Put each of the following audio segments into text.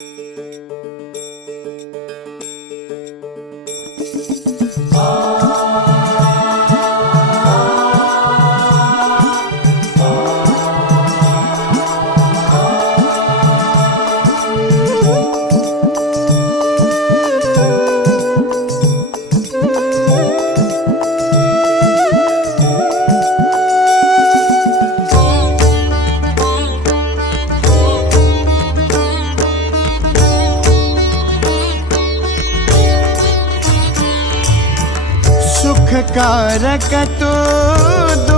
you. कारक तो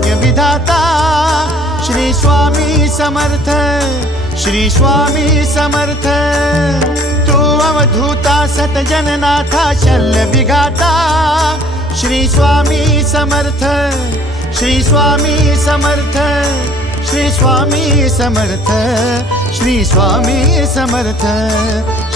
भाग्य विधाता श्री स्वामी समर्थ श्री स्वामी समर्थ तू अवधूता सतजननाथा शल्य विघाता श्री स्वामी समर्थ श्री स्वामी समर्थ श्री स्वामी समर्थ श्री स्वामी समर्थ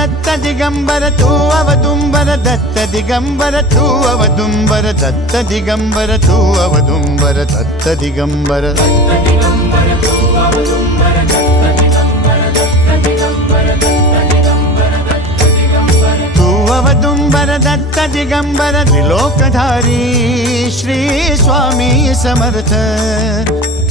ദത്ത ദിഗംബര തൂവതുംബര ദത്ത ദിഗംബര തൂവതുംബര ദത്ത ദിഗംബര തൂവതുംബര ദത്ത ദിഗംബര തൂവതുംബര ദത്ത ദിഗംബര ത്രിലോകധാരി ശ്രീ സ്വാമി സമർത്ഥ.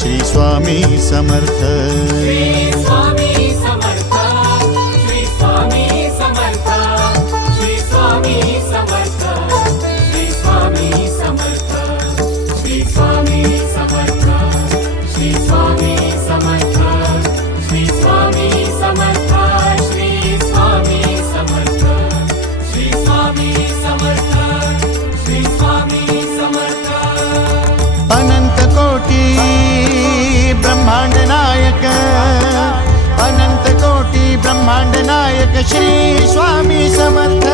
श्री स्वामी समर्थ. ब्रह्मांड नायक अनंत कोटी ब्रह्मांड नायक श्री स्वामी समर्थ